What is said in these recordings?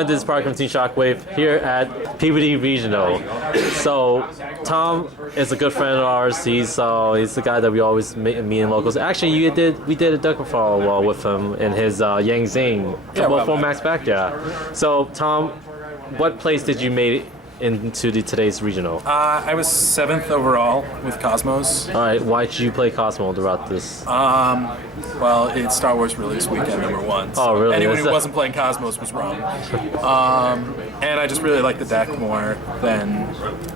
everyone, this is Parker from Team Shockwave here at Peabody Regional. So, Tom is a good friend of ours. He's the guy that we always meet in locals. Actually, we did a Duckerfall wall with him in his Yang Zing. Yeah, 4 max back, yeah. So, Tom, what place did you make into today's regional? I was 7th overall with Kozmos. All right, why did you play Kozmo throughout this? Well, it's Star Wars release weekend #1. So Oh, really? anyone who wasn't playing Kozmos was wrong. And I just really like the deck more than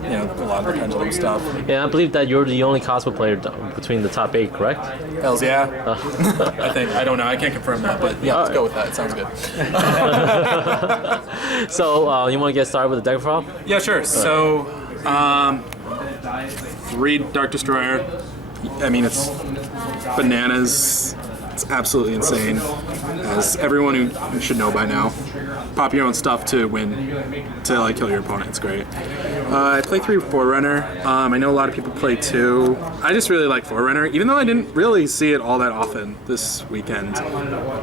a lot of the pendulum stuff. Yeah, I believe that you're the only Kozmo player between the top 8, correct? Hells yeah. I think. I don't know. I can't confirm that, but yeah, let's go with that. It sounds good. So, you want to get started with the deck draw? Yeah, sure. So, 3 Dark Destroyer. I mean, it's bananas. It's absolutely insane, as everyone who should know by now. Pop your own stuff to win, to kill your opponent. It's great. I play 3 Forerunner. I know a lot of people play 2. I just really like Forerunner, even though I didn't really see it all that often this weekend,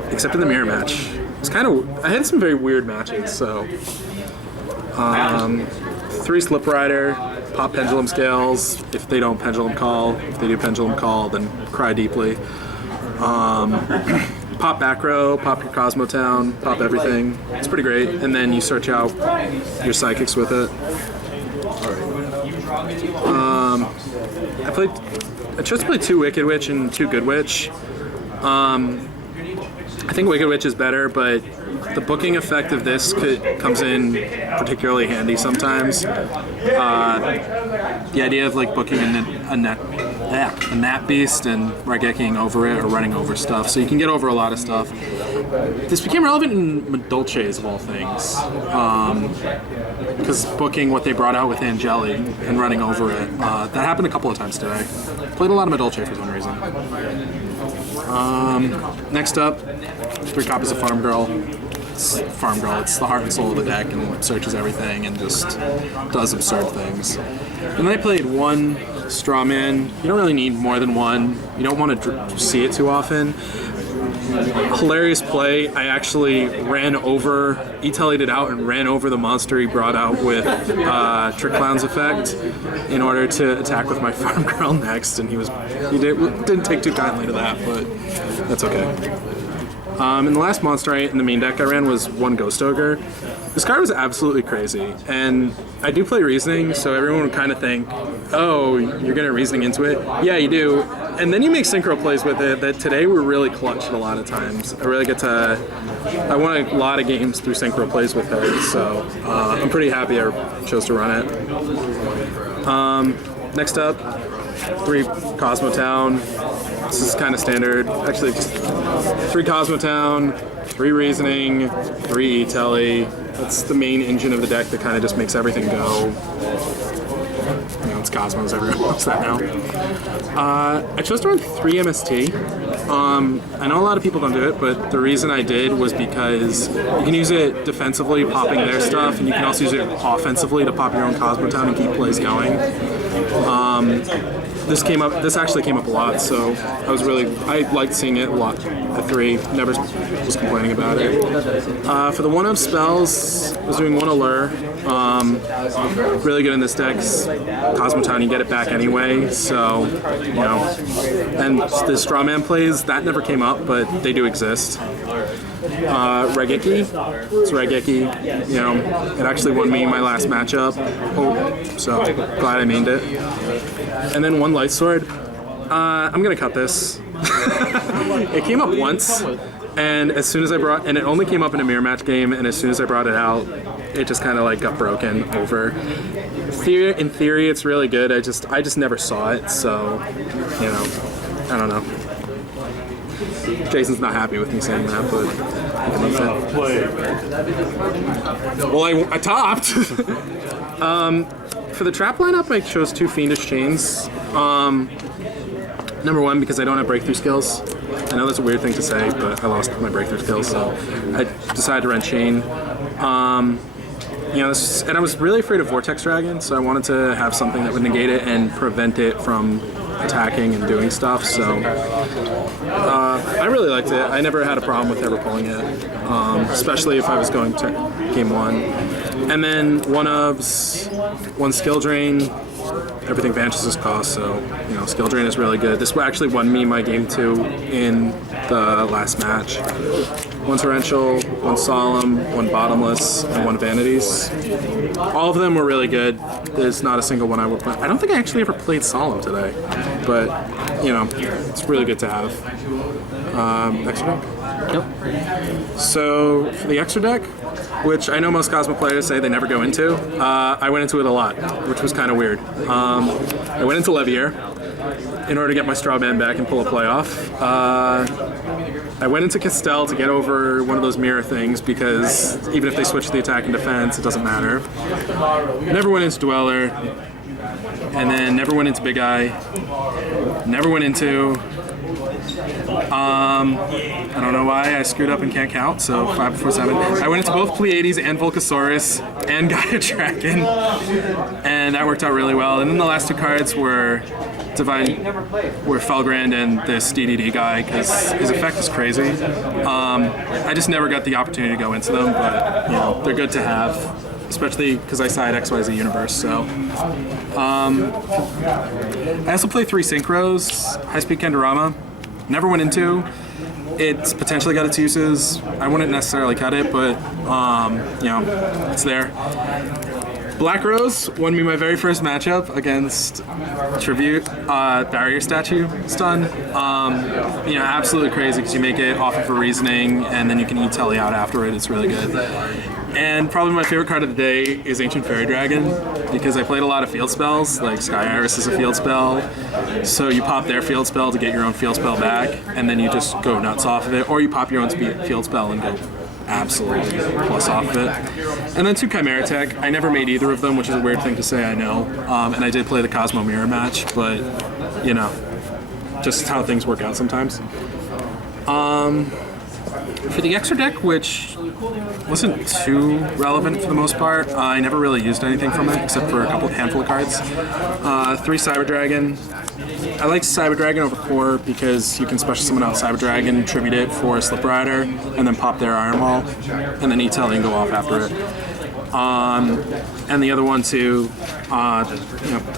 except in the mirror match. It's I had some very weird matches. So, 3 Slip Rider. Pop Pendulum Scales if they don't Pendulum Call. If they do Pendulum Call, then cry deeply. Pop back row, pop your Kozmo Town, pop everything. It's pretty great. And then you search out your psychics with it. I chose to play 2 Wicked Witch and 2 Good Witch. I think Wicked Witch is better, but the booking effect of this comes in particularly handy sometimes. The idea of booking a Nat Beast and Raigeki over it or running over stuff, so you can get over a lot of stuff. This became relevant in Madolches of all things, because booking what they brought out with Angeli and running over it, that happened a couple of times today. Played a lot of Madolche for some reason. Next up, 3 copies of Farm Girl. It's the heart and soul of the deck and searches everything and just does absurd things. And then I played 1 Strawman. You don't really need more than 1. You don't want to see it too often. Hilarious play. I actually E-Tellied it out and ran over the monster he brought out with Trick Clown's effect in order to attack with my Farm Girl next, and he didn't take too kindly to that, but that's okay. And the last monster in the main deck I ran was 1 Ghost Ogre. This card was absolutely crazy, and I do play Reasoning, so everyone would kind of think, oh, you're going to Reasoning into it? Yeah, you do. And then you make synchro plays with it that today were really clutch a lot of times. I won a lot of games through synchro plays with it, so I'm pretty happy I chose to run it. Next up, 3 Kozmo Town. This is kind of standard. Actually, just 3 Kozmo Town, 3 Reasoning, 3 E-Telly. That's the main engine of the deck that kind of just makes everything go. It's Cosmos, everyone knows that now. I chose to run 3 MST. I know a lot of people don't do it, but the reason I did was because you can use it defensively, popping their stuff, and you can also use it offensively to pop your own Kozmo Town and keep plays going. This actually came up a lot, so I liked seeing it a lot at 3. Never was complaining about it. For the 1-up spells, I was doing 1 Allure. Really good in this deck. Kozmo Town, you get it back anyway, so, and the Strawman plays, that never came up, but they do exist. Raigeki. It's Raigeki. It actually won me my last matchup. So glad I mained it. And then 1 Light Sword. I'm gonna cut this. It came up once, and as soon as and it only came up in a mirror match game, and as soon as I brought it out, it just kind of got broken over. In theory, it's really good. I just never saw it, so I don't know. Jason's not happy with me saying that, but well, I topped. For the trap lineup, I chose 2 Fiendish Chains. Number 1, because I don't have breakthrough skills. I know that's a weird thing to say, but I lost my breakthrough skills, so I decided to run Chain. And I was really afraid of Vortex Dragon, so I wanted to have something that would negate it and prevent it from attacking and doing stuff. So I really liked it. I never had a problem with ever pulling it, especially if I was going to game 1. And then one skill drain. Everything vanishes its cost, so skill drain is really good. This actually won me my game 2 in the last match. 1 torrential, 1 solemn, 1 bottomless, and 1 vanities. All of them were really good. There's not a single one I would play. I don't think I actually ever played solemn today, but it's really good to have. Extra deck? Yep. So for the extra deck, which I know most Kozmo players say they never go into, I went into it a lot, which was kind of weird. I went into Levier in order to get my straw man back and pull a playoff. I went into Castell to get over one of those mirror things because even if they switch the attack and defense, it doesn't matter. Never went into Dweller, and then never went into Big Eye. Never went into... I don't know why I screwed up and can't count, so 5 before 7. I went into both Pleiades and Volcasaurus and Gaia Dragon, and that worked out really well. And then the last 2 cards were Felgrand and this DDD guy, because his effect is crazy. I just never got the opportunity to go into them, but they're good to have, especially because I side XYZ Universe. So I also play 3 Synchros, High Speed Kendorama. Never went into. It's potentially got its uses. I wouldn't necessarily cut it, but it's there. Black Rose won me my very first matchup against Tribute Barrier Statue Stun. Absolutely crazy because you make it off of a reasoning and then you can eat Telly out after it. It's really good. And probably my favorite card of the day is Ancient Fairy Dragon, because I played a lot of field spells, like Sky Iris is a field spell, so you pop their field spell to get your own field spell back, and then you just go nuts off of it, or you pop your own field spell and go absolutely plus off of it. And then 2 Chimera Tech. I never made either of them, which is a weird thing to say, I know, and I did play the Kozmo Mirror match, but, just how things work out sometimes. For the extra deck, which wasn't too relevant for the most part, I never really used anything from it except for a handful of cards. 3 Cyber Dragon. I like Cyber Dragon over Core because you can special summon out Cyber Dragon, tribute it for a Slip Rider, and then pop their Iron Wall, and then eat Telly and go off after it. And the other one too, I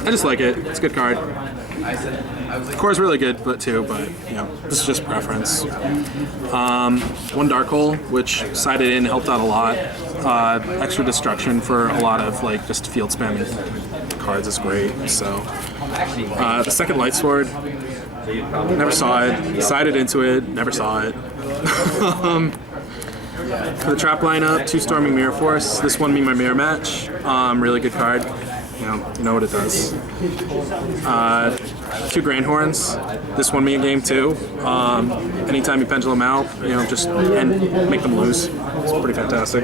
just like it. It's a good card. Core's really good, but this is just preference. 1 Dark Hole, which sided in, helped out a lot. Extra destruction for a lot of just field spamming cards is great. So the 2nd Light Sword, never saw it. Sided into it, never saw it. For the trap lineup, 2 Storming Mirror Force. This won me my mirror match. Really good card. You know what it does. 2 Grand Horns. This won me a game 2. Anytime you pendulum out, just and make them lose. It's pretty fantastic.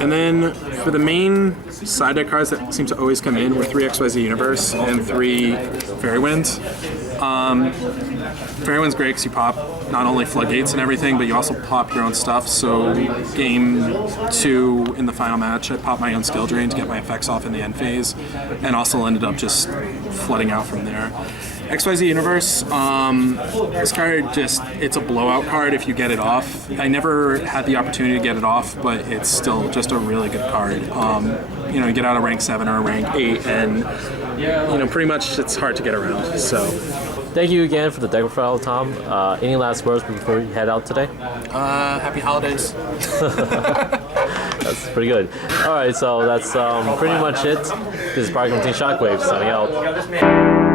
And then for the main side deck cards that seem to always come in were 3 XYZ Universe and 3 Fairy Winds. Fairy Wind's great because you pop not only floodgates and everything, but you also pop your own stuff. So game 2 in the final match, I popped my own skill drain to get my effects off in the end phase, and also ended up just flooding out from there. XYZ Universe, this card it's a blowout card if you get it off. I never had the opportunity to get it off, but it's still just a really good card. You get out of rank 7 or rank 8, and pretty much it's hard to get around. So Thank you again for the deck referral, Tom. Any last words before you head out today? Happy holidays. That's pretty good. All right, so that's pretty much it. This is Parker from Team Shockwave signing out.